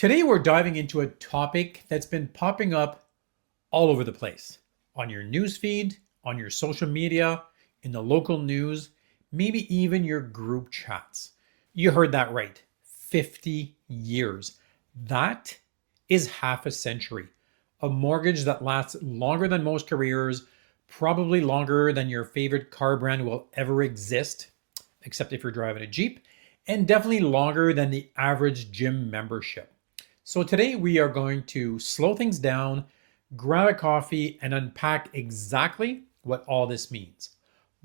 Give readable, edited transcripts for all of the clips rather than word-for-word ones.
Today, we're diving into a topic that's been popping up all over the place on your newsfeed, on your social media, in the local news, maybe even your group chats. You heard that right, 50 years. That is half a century. A mortgage that lasts longer than most careers, probably longer than your favorite car brand will ever exist, except if you're driving a Jeep, and definitely longer than the average gym membership. So today we are going to slow things down, grab a coffee, and unpack exactly what all this means.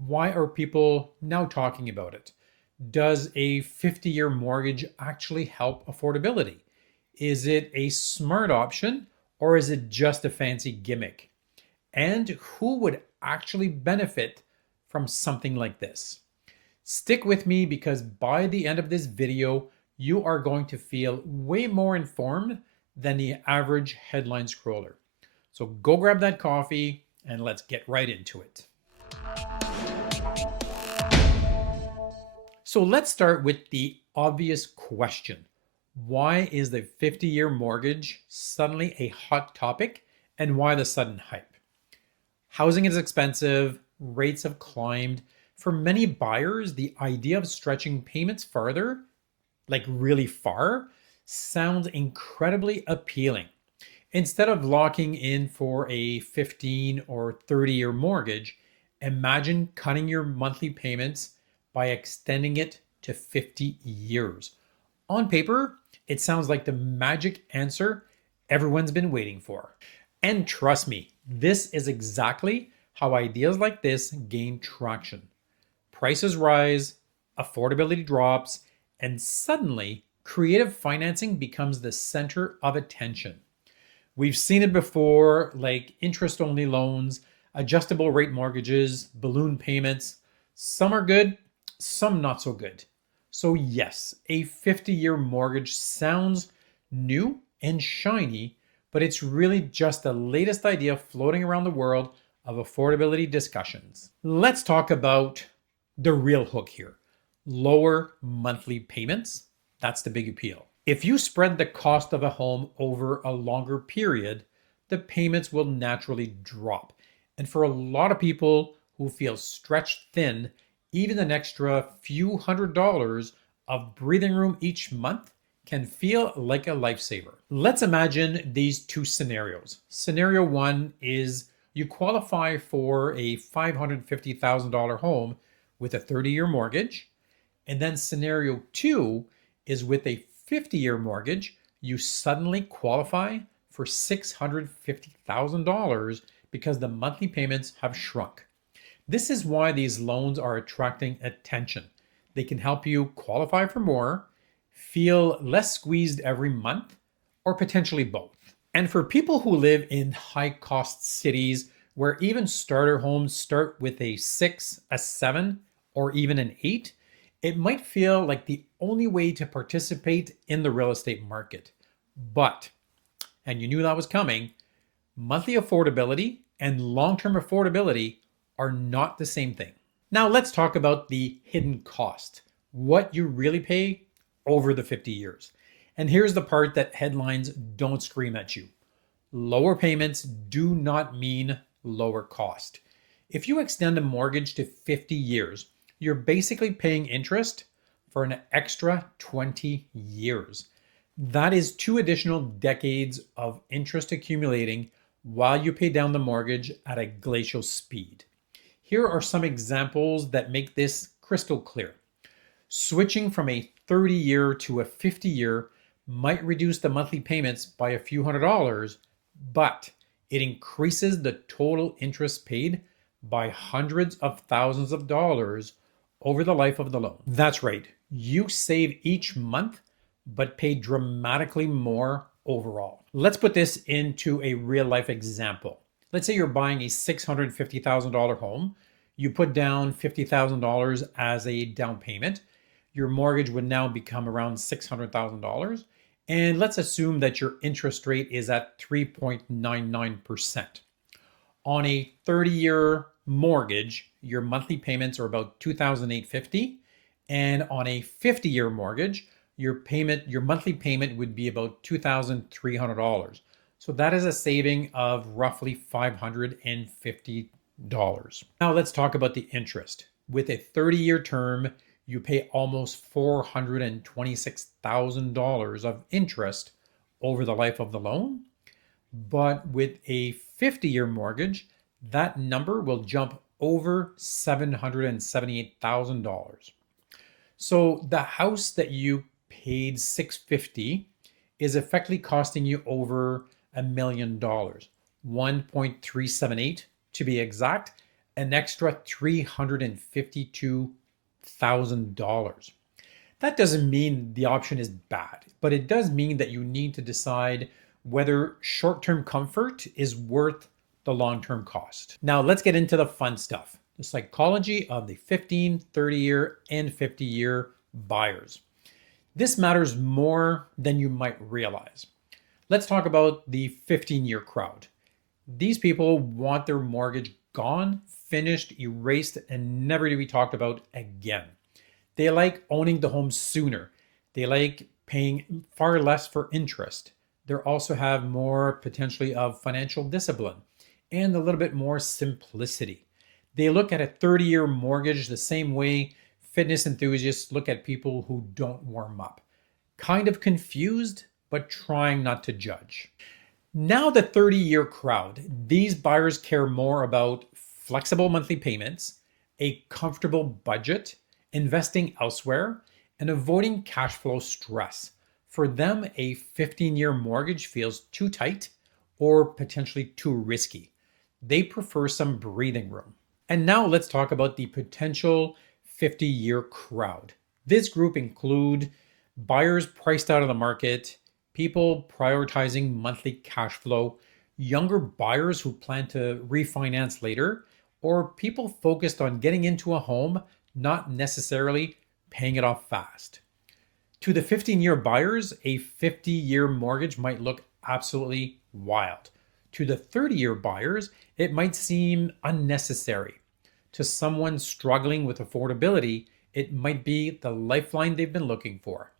Why are people now talking about it? Does a 50-year mortgage actually help affordability? Is it a smart option or is it just a fancy gimmick? And who would actually benefit from something like this? Stick with me because by the end of this video, you are going to feel way more informed than the average headline scroller. So go grab that coffee and let's get right into it. So let's start with the obvious question. Why is the 50-year mortgage suddenly a hot topic and why the sudden hype? Housing is expensive, rates have climbed. For many buyers, the idea of stretching payments farther, like really far, sounds incredibly appealing. Instead of locking in for a 15 or 30-year mortgage, imagine cutting your monthly payments by extending it to 50 years. On paper, it sounds like the magic answer everyone's been waiting for. And trust me, this is exactly how ideas like this gain traction. Prices rise, affordability drops, and suddenly creative financing becomes the center of attention. We've seen it before, like interest only loans, adjustable rate mortgages, balloon payments. Some are good, some not so good. So, yes, a 50-year mortgage sounds new and shiny, but it's really just the latest idea floating around the world of affordability discussions. Let's talk about the real hook here: lower monthly payments. That's the big appeal. If you spread the cost of a home over a longer period, the payments will naturally drop. And for a lot of people who feel stretched thin, even an extra few $100s of breathing room each month can feel like a lifesaver. Let's imagine these two scenarios. Scenario one is you qualify for a $550,000 home with a 30-year mortgage. And then scenario two is with a 50-year mortgage, you suddenly qualify for $650,000 because the monthly payments have shrunk. This is why these loans are attracting attention. They can help you qualify for more, feel less squeezed every month, or potentially both. And for people who live in high-cost cities where even starter homes start with a 6, a 7, or even an 8, it might feel like the only way to participate in the real estate market. But, and you knew that was coming, monthly affordability and long-term affordability are not the same thing. Now let's talk about the hidden cost, what you really pay over the 50 years. And here's the part that headlines don't scream at you. Lower payments do not mean lower cost. If you extend a mortgage to 50 years, you're basically paying interest for an extra 20 years. That is 2 additional decades of interest accumulating while you pay down the mortgage at a glacial speed. Here are some examples that make this crystal clear. Switching from a 30-year to a 50-year might reduce the monthly payments by a few $100s, but it increases the total interest paid by hundreds of thousands of dollars over the life of the loan. That's right, you save each month, but pay dramatically more overall. Let's put this into a real life example. Let's say you're buying a $650,000 home. You put down $50,000 as a down payment. Your mortgage would now become around $600,000. And let's assume that your interest rate is at 3.99%. On a 30-year mortgage, your monthly payments are about $2,850, and on a 50-year mortgage, your monthly payment would be about $2,300. So that is a saving of roughly $550. Now let's talk about the interest. With a 30-year term, you pay almost $426,000 of interest over the life of the loan. But with a 50-year mortgage, that number will jump over $778,000. So the house that you paid $650 is effectively costing you over $1 million, 1.378 to be exact, an extra $352,000. That doesn't mean the option is bad, but it does mean that you need to decide whether short-term comfort is worth the long-term cost. Now let's get into the fun stuff, the psychology of the 15, 30-year, and 50-year buyers. This matters more than you might realize. Let's talk about the 15-year crowd. These people want their mortgage gone, finished, erased, and never to be talked about again. They like owning the home sooner. They like paying far less for interest. They also have more potentially of financial discipline and a little bit more simplicity. They look at a 30-year mortgage the same way fitness enthusiasts look at people who don't warm up. Kind of confused, but trying not to judge. Now the 30-year crowd, these buyers care more about flexible monthly payments, a comfortable budget, investing elsewhere, and avoiding cash flow stress. For them, a 15-year mortgage feels too tight or potentially too risky. They prefer some breathing room. And now let's talk about the potential 50-year crowd. This group include buyers priced out of the market, people prioritizing monthly cash flow, younger buyers who plan to refinance later, or people focused on getting into a home, not necessarily paying it off fast. To the 15-year buyers, a 50-year mortgage might look absolutely wild. To the 30-year buyers, it might seem unnecessary. To someone struggling with affordability, it might be the lifeline they've been looking for.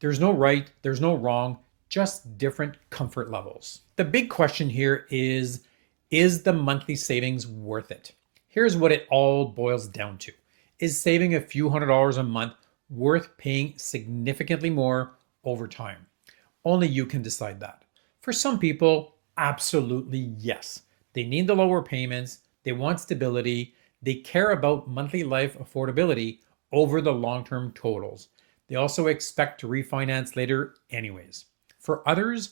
There's no right, there's no wrong, just different comfort levels. The big question here is the monthly savings worth it? Here's what it all boils down to. Is saving a few $100s a month worth paying significantly more over time? Only you can decide that. For some people, absolutely yes. They need the lower payments, they want stability, they care about monthly life affordability over the long-term totals. They also expect to refinance later anyways. For others,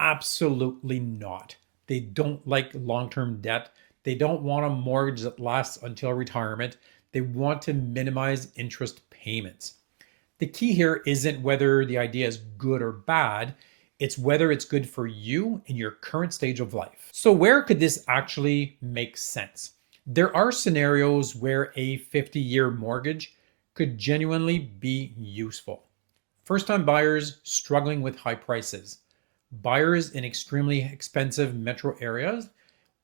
absolutely not. They don't like long-term debt. They don't want a mortgage that lasts until retirement. They want to minimize interest payments. The key here isn't whether the idea is good or bad, it's whether it's good for you in your current stage of life. So where could this actually make sense? There are scenarios where a 50-year mortgage could genuinely be useful. First-time buyers struggling with high prices, buyers in extremely expensive metro areas,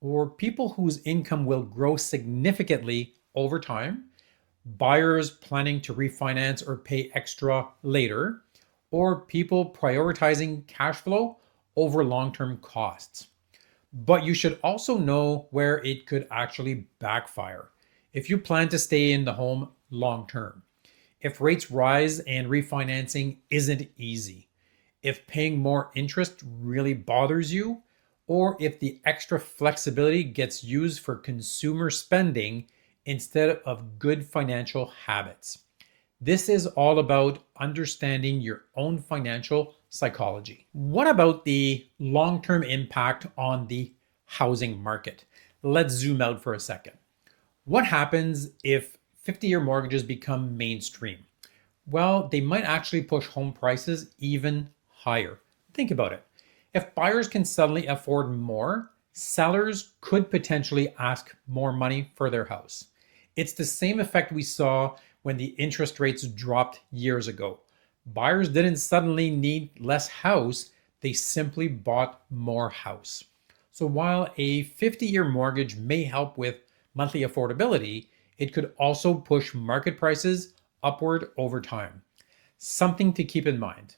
or people whose income will grow significantly over time, buyers planning to refinance or pay extra later, or people prioritizing cash flow over long-term costs. But you should also know where it could actually backfire. If you plan to stay in the home long-term, if rates rise and refinancing isn't easy, if paying more interest really bothers you, or if the extra flexibility gets used for consumer spending instead of good financial habits. This is all about understanding your own financial psychology. What about the long-term impact on the housing market? Let's zoom out for a second. What happens if 50-year mortgages become mainstream? Well, they might actually push home prices even higher. Think about it. If buyers can suddenly afford more, sellers could potentially ask more money for their house. It's the same effect we saw when the interest rates dropped years ago. Buyers didn't suddenly need less house, they simply bought more house. So while a 50-year mortgage may help with monthly affordability, it could also push market prices upward over time. Something to keep in mind.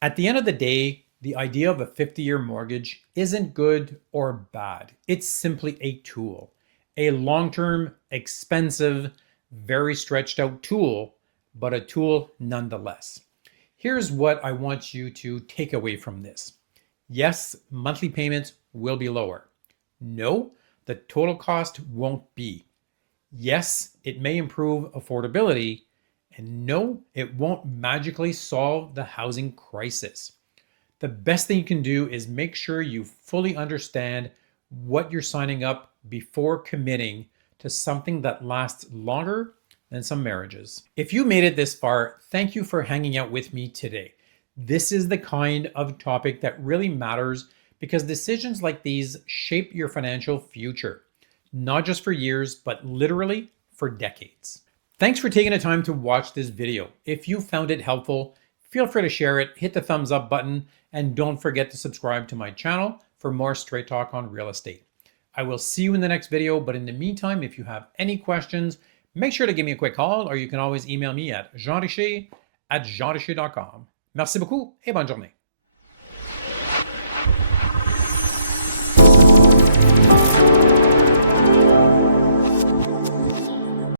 At the end of the day, the idea of a 50-year mortgage isn't good or bad. It's simply a tool, a long-term, expensive, very stretched out tool, but a tool nonetheless. Here's what I want you to take away from this. Yes, monthly payments will be lower. No, the total cost won't be. Yes, it may improve affordability. And no, it won't magically solve the housing crisis. The best thing you can do is make sure you fully understand what you're signing up before committing to something that lasts longer than some marriages. If you made it this far, thank you for hanging out with me today. This is the kind of topic that really matters because decisions like these shape your financial future, not just for years, but literally for decades. Thanks for taking the time to watch this video. If you found it helpful, feel free to share it, hit the thumbs up button, and don't forget to subscribe to my channel for more straight talk on real estate. I will see you in the next video, but in the meantime, if you have any questions, make sure to give me a quick call, or you can always email me at jeanricher@jeanricher.com. Merci beaucoup et bonne journée.